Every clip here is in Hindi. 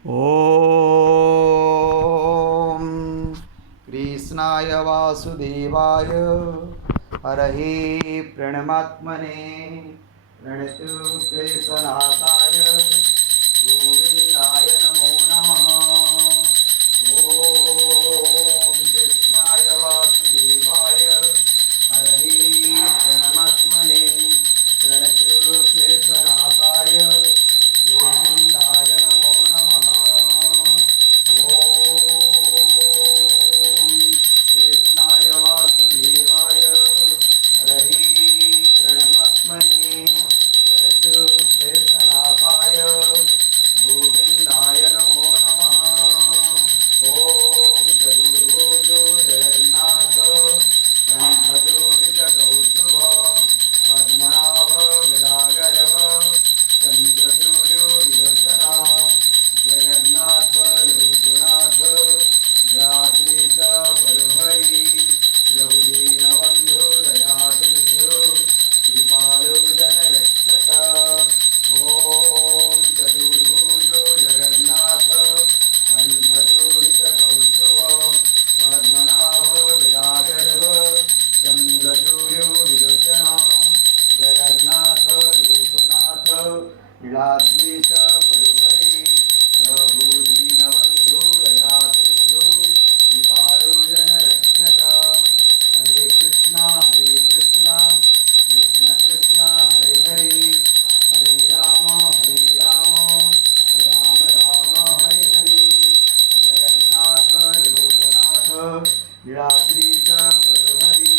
ॐ कृष्णाय वासुदेवाय हरहे प्रणमात्मने प्रणतु क्लेशनाशाय गोविन्दाय नमो नमः। ॐ कृष्णाय वासुदेवाय हरहे प्रणमात्मने प्रणतु क्लेशनाशाय गोविन्दाय नमो नमः। ॐ कृष्णाय वासुदेवाय हरहे प्रणमात्मने प्रणतु क्लेशनाशाय गोविन्दाय नमो नमः। ॐ चतुर्भुजो जगन्नाथ कण्ठजो विकटकौस्तुभ पद्मनाभ गदाधर चन्द्रसूर्यो विलोचना जगन्नाथ लोकनाथ रात्रिश परुहरि प्रभुदीनबन्धु दयासिन्धु कृपालु जनरक्षक। ॐ चतुर्भुजो जगन्नाथ कण्ठशोभितकौस्तुभ पद्मनाभ विराजर्भ चन्द्रसूर्यो विलोचना जगन्नाथ लोकनाथ नीलाद्रीश परुहरि प्रभुदीनबन्धु दयासिन्धु कृपालु जनरक्षक। हरे कृष्णा कृष्ण कृष्ण हरे हरे हरे राम राम राम हरे हरे। जगन्नाथ लोकनाथ नीलाद्रीश परुहरि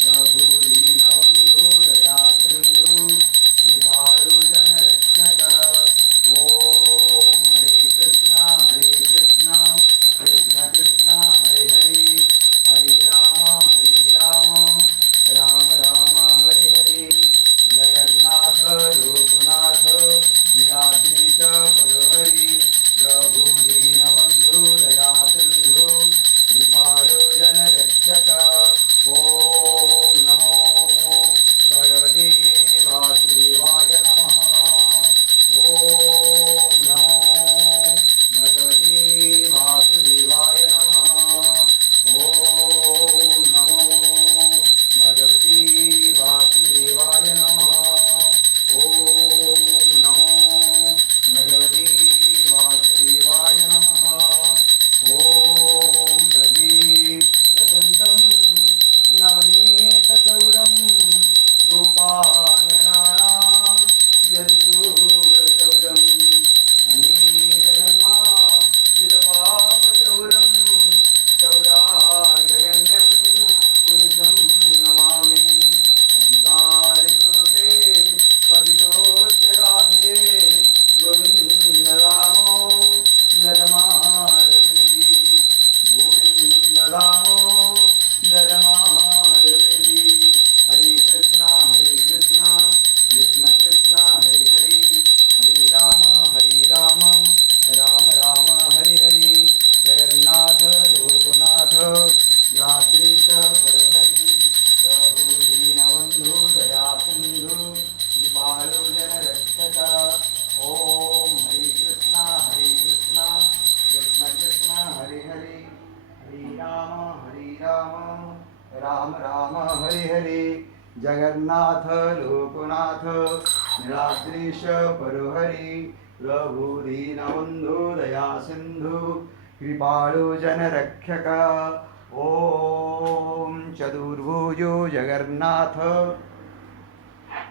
प्रभुदीनबन्धु दयासिन्धु कृपालु जनरक्षक। ॐ हरे कृष्णा कृष्ण कृष्ण हरे हरे हरे राम राम राम हरे हरे। जगन्नाथ लोकनाथ नीलाद्रीश परुहरि प्रभुदीनबन्धु दयासिन्धु कृपालु जनरक्षक। ॐ नमो भगवते वासुदेवाय नमः। ॐ नमो भगवते वासुदेवाय नमः। ॐ नमो भगवते वासुदेवाय नमः। ॐ नमो भगवते वासुदेवाय नमः। ॐ प्रदीप्तदन्तं नवनीतचौरं गोपाङ्गनानां यदुकूलचौरम् अनेकजन्मा विदपापचौरं चौराग्रगण्यं पुरुषं नमामि। संसारिकृते पतितोच्चराधे गोविन्दरामो धर्माधवेति गोविन्दरामो धर्माधवेति। हरे कृष्णा कृष्ण कृष्ण हरे हरे हरे राम राम राम हरे हरे। जगन्नाथ लोकनाथ यादृश परहरि प्रभुदीनबन्धु दयासिन्धु कृपालु जनरक्षक। ॐ हरे कृष्ण कृष्ण कृष्ण हरे हरे हरे राम राम हरे हरे। जगन्नाथ लोकनाथ नीलाद्रीश परुहरि प्रभुदीनबन्धु दयासिन्धु कृपालु जनरक्षक। ॐ चतुर्भुजो जगन्नाथ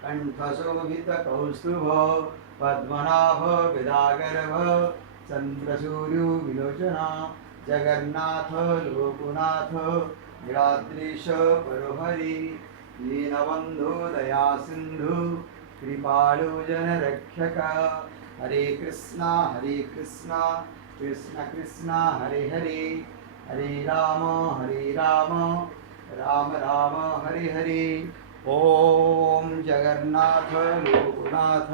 कण्ठशोभितकौस्तुभ पद्मनाभ गदागर्भ चन्द्रसूर्यो विलोचना जगन्नाथ लोकनाथ नीलाद्रीश परुहरि दीनबन्धु दयासिन्धु कृपालु जनरक्षक। हरे कृष्णा कृष्ण कृष्ण हरे हरे हरे राम राम हरे हरे। ॐ जगन्नाथ लोकनाथ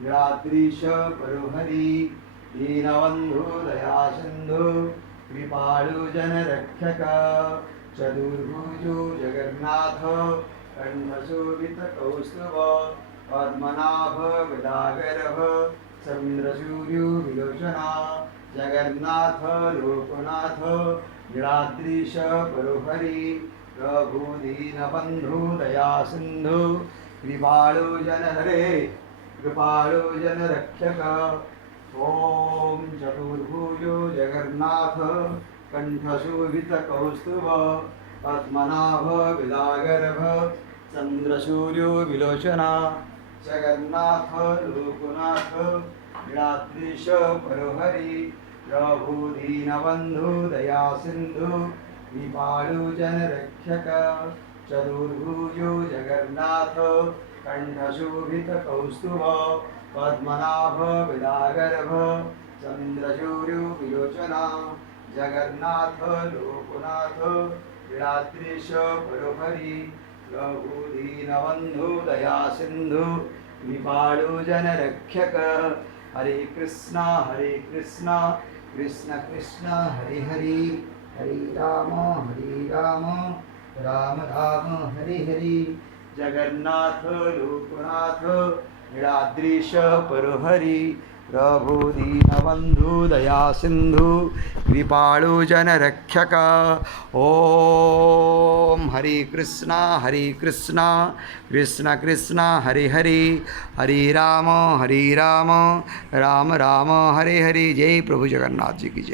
नीलाद्रीश परुहरि दीनबन्धु दयासिन्धु कृपालु जनरक्षक। चतुर्भुजो जगन्नाथ कण्ठशोभितकौस्तुभ पद्मनाभ गदागर्भ चंद्रसूर्यो विलोचना जगन्नाथ लोकनाथ नीलाद्रीश परोहरि प्रभु दीनबन्धु दया सिंधु कृपाळु जनहरे कृपाळु जनरक्षक ओम चतुर्भुजो जगन्नाथ कंठशोभितकौस्तुभ पद्मनाभ विलागर्भ चंद्रसूर्यो विलोचना जगन्नाथ लोकनाथ नीलाद्रीश परोहरि प्रभु दीनबन्धु दया सिंधु कृपाळु जनरक्षक चतुर्भुजो जगन्नाथ कंठशोभितकौस्तुभ पद्मनाभ विलागर्भ चंद्रसूर्यो विलोचना जगन्नाथ लोकनाथ नीलाद्रीश परोहरि प्रभु दीनबन्धु दया सिंधु कृपाळु जनरक्षक हरे कृष्णा कृष्ण कृष्ण हरे हरे हरे राम राम राम हरे हरे जगन्नाथ लोकनाथ नीलाद्रीश परोहरि प्रभु दीनबन्धु दया सिंधु कृपाळु जनरक्षक ओम हरे कृष्णा कृष्ण कृष्ण हरे हरे हरे राम राम राम हरे हरे। जय प्रभु जगन्नाथ जी की जय।